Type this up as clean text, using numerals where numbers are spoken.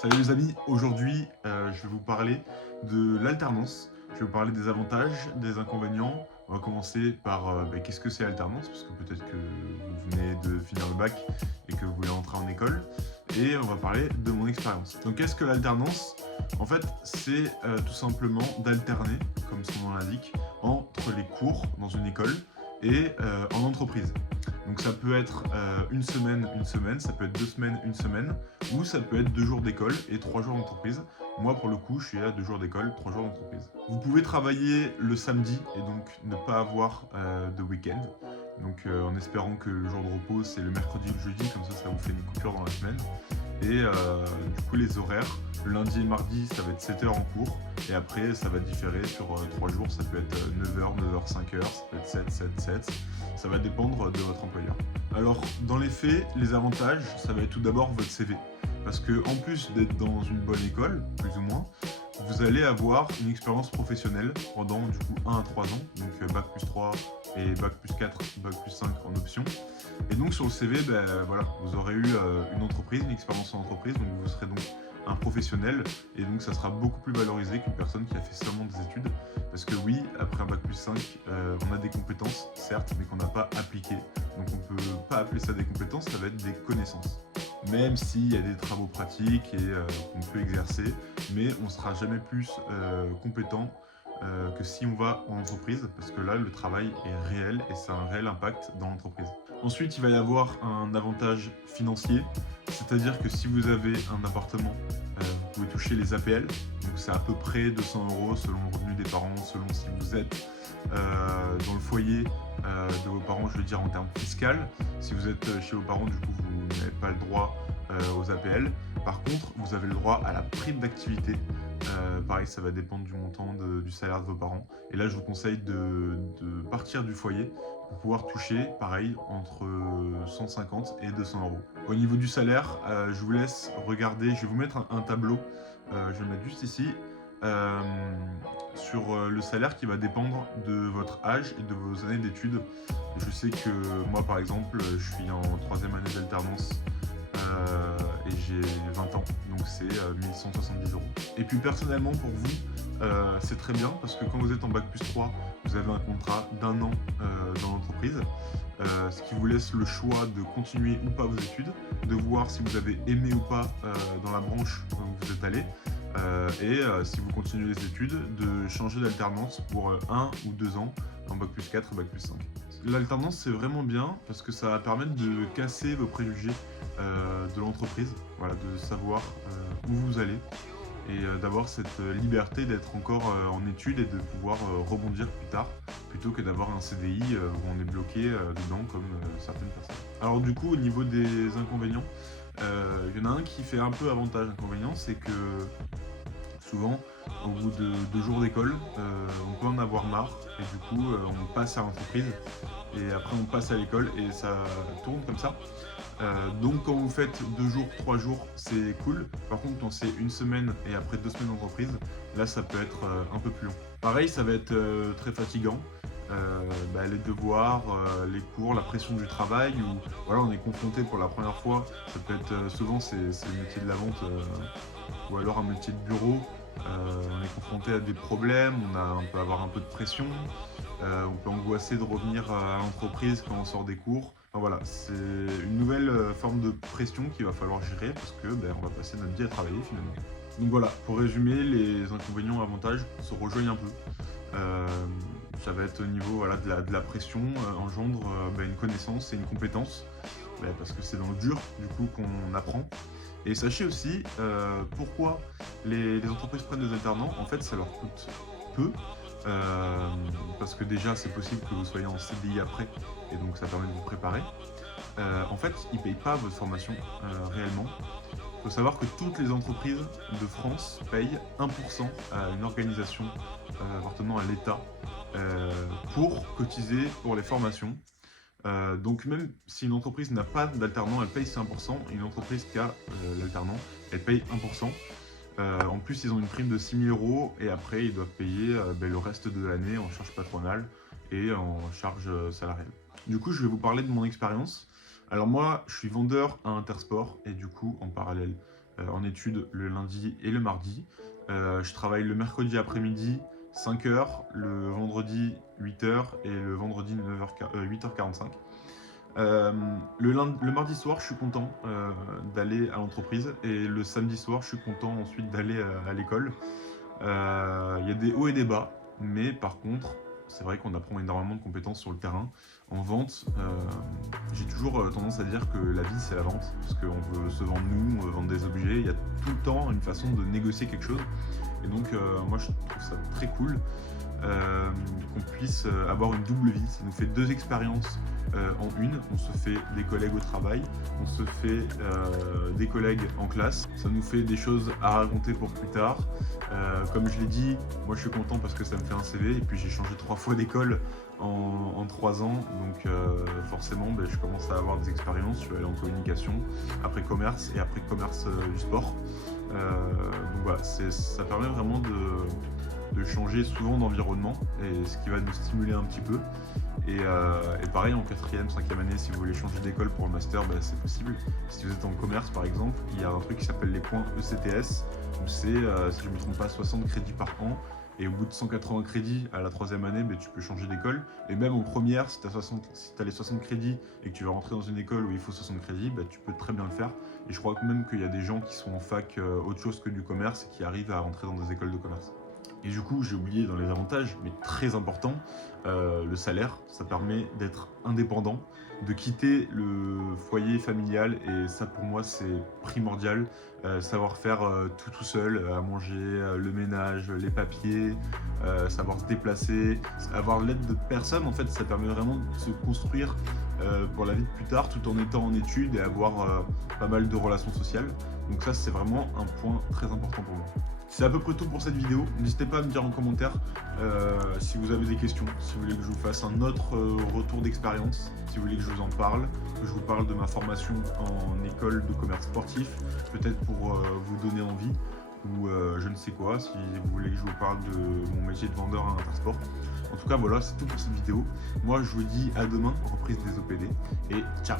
Salut les amis, aujourd'hui je vais vous parler de l'alternance. Je vais vous parler des avantages, des inconvénients. On va commencer par qu'est-ce que c'est l'alternance, parce que peut-être que vous venez de finir le bac et que vous voulez entrer en école. Et on va parler de mon expérience. Donc qu'est-ce que l'alternance? En fait, c'est tout simplement d'alterner, comme son nom l'indique, entre les cours dans une école et en entreprise. Donc ça peut être une semaine, ça peut être 2 semaines, une semaine, ou ça peut être 2 jours d'école et 3 jours d'entreprise. Moi, pour le coup, je suis à 2 jours d'école, 3 jours d'entreprise. Vous pouvez travailler le samedi et donc ne pas avoir de week-end. Donc en espérant que le jour de repos, c'est le mercredi ou le jeudi, comme ça vous fait une coupure dans la semaine. Et du coup, les horaires, le lundi et mardi, ça va être 7 heures en cours. Et après, ça va différer sur 3 jours. Ça peut être 9h, 9h, 5h, ça peut être 7, 7, 7. Ça va dépendre de votre employeur. Alors, dans les faits, les avantages, ça va être tout d'abord votre CV. Parce que en plus d'être dans une bonne école, plus ou moins, vous allez avoir une expérience professionnelle pendant du coup 1 à 3 ans, donc bac plus 3 et bac plus 4, bac plus 5 en option. Et donc sur le CV, voilà, vous aurez eu une entreprise, une expérience en entreprise, donc vous serez donc un professionnel et donc ça sera beaucoup plus valorisé qu'une personne qui a fait seulement des études. Parce que oui, après un bac plus 5, on a des compétences, certes, mais qu'on n'a pas appliquées. Donc on ne peut pas appeler ça des compétences, ça va être des connaissances. Même s'il y a des travaux pratiques et qu'on peut exercer, mais on ne sera jamais plus compétent que si on va en entreprise, parce que là, le travail est réel et ça a un réel impact dans l'entreprise. Ensuite, il va y avoir un avantage financier, c'est-à-dire que si vous avez un appartement, vous pouvez toucher les APL, donc c'est à peu près 200 € selon le revenu des parents, selon si vous êtes dans le foyer de vos parents, je veux dire en termes fiscal. Si vous êtes chez vos parents, du coup, vous n'avez pas le droit aux APL. Par contre, vous avez le droit à la prime d'activité. Pareil, ça va dépendre du montant du salaire de vos parents. Et là, je vous conseille de partir du foyer pour pouvoir toucher, pareil, entre 150 et 200 €. Au niveau du salaire, je vous laisse regarder. Je vais vous mettre un tableau. Je vais le mettre juste ici. euh, sur le salaire qui va dépendre de votre âge et de vos années d'études. Je sais que moi, par exemple, je suis en troisième année d'alternance et j'ai 20 ans, donc c'est 1170 €. Et puis personnellement, pour vous, c'est très bien parce que quand vous êtes en bac plus 3, vous avez un contrat d'1 an dans l'entreprise, ce qui vous laisse le choix de continuer ou pas vos études, de voir si vous avez aimé ou pas dans la branche où vous êtes allé, et si vous continuez les études, de changer d'alternance pour 1 ou 2 ans en bac plus 4 ou bac plus 5. L'alternance, c'est vraiment bien parce que ça va permettre de casser vos préjugés de l'entreprise, voilà, de savoir où vous allez et d'avoir cette liberté d'être encore en études et de pouvoir rebondir plus tard plutôt que d'avoir un CDI où on est bloqué dedans comme certaines personnes. Alors du coup, au niveau des inconvénients, il y en a un qui fait un peu avantage-inconvénient, c'est que souvent, au bout de 2 jours d'école, on peut en avoir marre et du coup, on passe à l'entreprise et après on passe à l'école et ça tourne comme ça. Donc quand vous faites 2 jours, 3 jours, c'est cool. Par contre, quand c'est une semaine et après 2 semaines d'entreprise, là ça peut être un peu plus long. Pareil, ça va être très fatigant. Les devoirs, les cours, la pression du travail, ou voilà, on est confronté pour la première fois. Ça peut être souvent c'est le métier de la vente ou alors un métier de bureau. On est confronté à des problèmes, on peut avoir un peu de pression, on peut angoisser de revenir à l'entreprise quand on sort des cours. Enfin, voilà, c'est une nouvelle forme de pression qu'il va falloir gérer parce que on va passer notre vie à travailler finalement. Donc voilà, pour résumer, les inconvénients et avantages se rejoignent un peu. Euh, Ça va être au niveau voilà, de la pression, engendre une connaissance et une compétence, parce que c'est dans le dur du coup qu'on apprend. Et sachez aussi pourquoi les entreprises prennent des alternants. En fait, ça leur coûte peu, parce que déjà c'est possible que vous soyez en CDI après, et donc ça permet de vous préparer. En fait, ils ne payent pas votre formation réellement. Il faut savoir que toutes les entreprises de France payent 1% à une organisation appartenant à l'État pour cotiser pour les formations. Donc même si une entreprise n'a pas d'alternant, elle paye ces 1%. Et une entreprise qui a l'alternant, elle paye 1%. En plus, ils ont une prime de 6 000 € et après, ils doivent payer le reste de l'année en charge patronale et en charge salariale. Du coup, je vais vous parler de mon expérience. Alors moi, je suis vendeur à Intersport et du coup, en parallèle, en études le lundi et le mardi. Je travaille le mercredi après-midi 5 heures, le vendredi 8 heures et le vendredi 8h45. Le mardi soir, je suis content d'aller à l'entreprise et le samedi soir, je suis content ensuite d'aller à l'école. Il y a des hauts et des bas, mais par contre, c'est vrai qu'on apprend énormément de compétences sur le terrain. En vente, j'ai toujours tendance à dire que la vie, c'est la vente, parce qu'on veut se vendre nous, on veut vendre des objets. Il y a tout le temps une façon de négocier quelque chose. Et donc, moi, je trouve ça très cool qu'on puisse avoir une double vie. Ça nous fait 2 expériences en une. On se fait des collègues au travail, on se fait des collègues en classe. Ça nous fait des choses à raconter pour plus tard. Comme je l'ai dit, moi je suis content parce que ça me fait un CV et puis j'ai changé 3 fois d'école en 3 ans. Donc forcément, je commence à avoir des expériences. Je suis allé en communication, après commerce et après commerce du sport. Donc voilà, ça permet vraiment de changer souvent d'environnement, et ce qui va nous stimuler un petit peu. Et pareil, en 4e, 5e année, si vous voulez changer d'école pour le master, c'est possible. Si vous êtes en commerce par exemple, il y a un truc qui s'appelle les points ECTS, où c'est, si je ne me trompe pas, 60 crédits par an. Et au bout de 180 crédits à la 3e année, tu peux changer d'école. Et même en première, si tu as les 60 crédits et que tu vas rentrer dans une école où il faut 60 crédits, tu peux très bien le faire. Et je crois même qu'il y a des gens qui sont en fac autre chose que du commerce et qui arrivent à rentrer dans des écoles de commerce. Et du coup, j'ai oublié dans les avantages, mais très important, le salaire. Ça permet d'être indépendant, de quitter le foyer familial, et ça pour moi c'est primordial. Savoir faire tout seul, à manger, le ménage, les papiers, savoir se déplacer, avoir l'aide de personne, en fait ça permet vraiment de se construire pour la vie de plus tard, tout en étant en études et avoir pas mal de relations sociales. Donc ça c'est vraiment un point très important pour moi. C'est à peu près tout pour cette vidéo. N'hésitez pas à me dire en commentaire si vous avez des questions, si vous voulez que je vous fasse un autre retour d'expérience, si vous voulez que je vous en parle, que je vous parle de ma formation en école de commerce sportif, peut-être pour vous donner envie, ou je ne sais quoi, si vous voulez que je vous parle de mon métier de vendeur à Intersport. En tout cas, voilà, c'est tout pour cette vidéo. Moi, je vous dis à demain, reprise des OPD, et ciao!